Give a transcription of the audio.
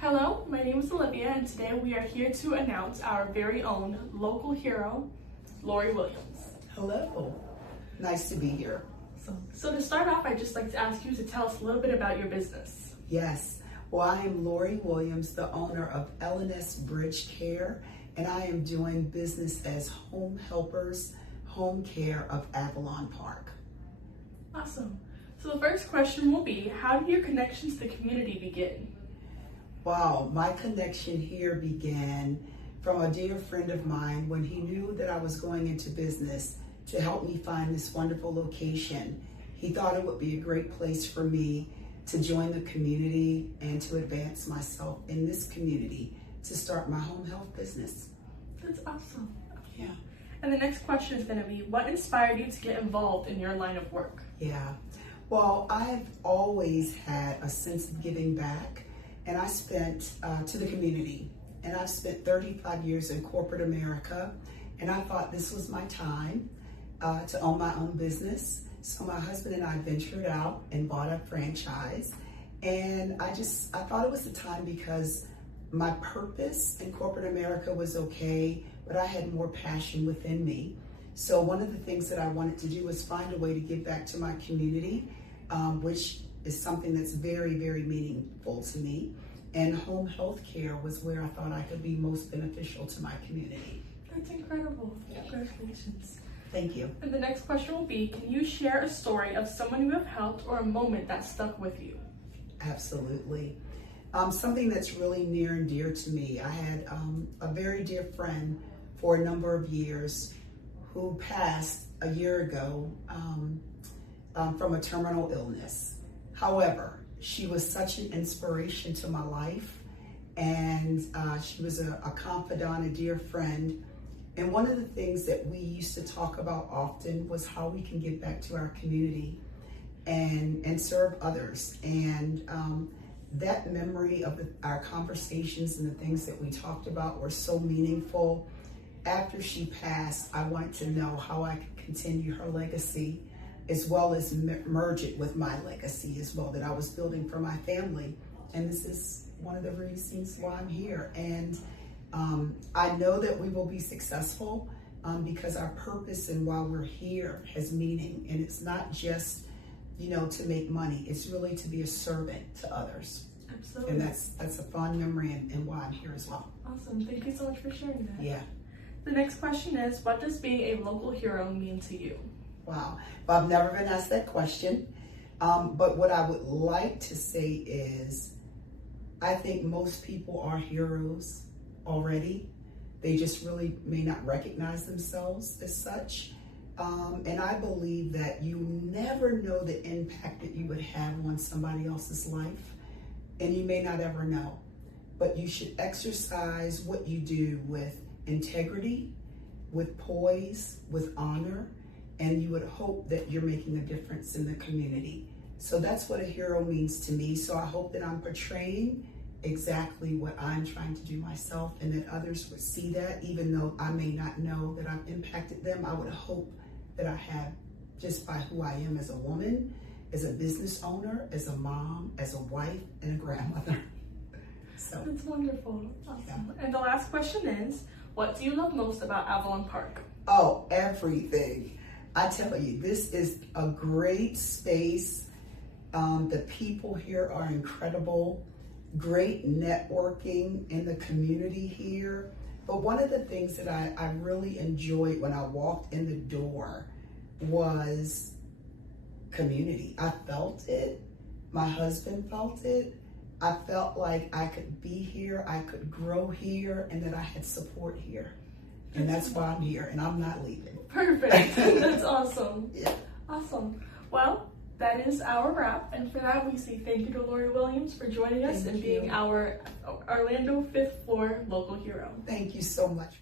Hello, my name is Olivia, and today we are here to announce our very own local hero, Lori Williams. Hello, nice to be here. So to start off, I'd just like to ask you to tell us a little bit about your business. Yes, well, I am Lori Williams, the owner of L&S Bridge Care, and I am doing business as Home Helpers Home Care of Avalon Park. Awesome. So the first question will be, how did your connection to the community begin? Wow, my connection here began from a dear friend of mine when he knew that I was going into business to help me find this wonderful location. He thought it would be a great place for me to join the community and to advance myself in this community to start my home health business. That's awesome. Yeah. And the next question is going to be, what inspired you to get involved in your line of work? Yeah. Well, I've always had a sense of giving back, and I spent to the community. And I've spent 35 years in corporate America, and I thought this was my time to own my own business. So my husband and I ventured out and bought a franchise, and I thought it was the time because my purpose in corporate America was okay, but I had more passion within me. So one of the things that I wanted to do was find a way to give back to my community, which is something that's very, very meaningful to me. And home health care was where I thought I could be most beneficial to my community. That's incredible. Congratulations. Thank you. And the next question will be, can you share a story of someone you have helped or a moment that stuck with you? Absolutely. Something that's really near and dear to me. I had a very dear friend for a number of years who passed a year ago from a terminal illness. However, she was such an inspiration to my life, and she was a confidant, a dear friend. And one of the things that we used to talk about often was how we can give back to our community and serve others. And that memory of our conversations and the things that we talked about were so meaningful. After she passed, I wanted to know how I could continue her legacy, as well as merge it with my legacy as well that I was building for my family. And this is one of the reasons why I'm here. And I know that we will be successful because our purpose and why we're here has meaning. And it's not just, to make money. It's really to be a servant to others. Absolutely. And that's a fond memory and why I'm here as well. Awesome. Thank you so much for sharing that. Yeah. The next question is, what does being a local hero mean to you? Wow. Well, I've never been asked that question. But what I would like to say is, I think most people are heroes already. They just really may not recognize themselves as such. And I believe that you never know the impact that you would have on somebody else's life. And you may not ever know. But you should exercise what you do with integrity, with poise, with honor, and you would hope that you're making a difference in the community. So that's what a hero means to me. So I hope that I'm portraying exactly what I'm trying to do myself, and that others would see that. Even though I may not know that I've impacted them, I would hope that I have, just by who I am as a woman, as a business owner, as a mom, as a wife, and a grandmother. So that's wonderful. Awesome. Yeah. And the last question is, what do you love most about Avalon Park? Oh, everything. I tell you, this is a great space. The people here are incredible. Great networking in the community here. But one of the things that I really enjoyed when I walked in the door was community. I felt it. My husband felt it. I felt like I could be here, I could grow here, and that I had support here. And that's why I'm here, and I'm not leaving. Perfect. That's awesome. Yeah. Awesome. Well, that is our wrap. And for that, we say thank you to Lori Williams for joining us and being our Orlando 5th floor local hero. Thank you so much.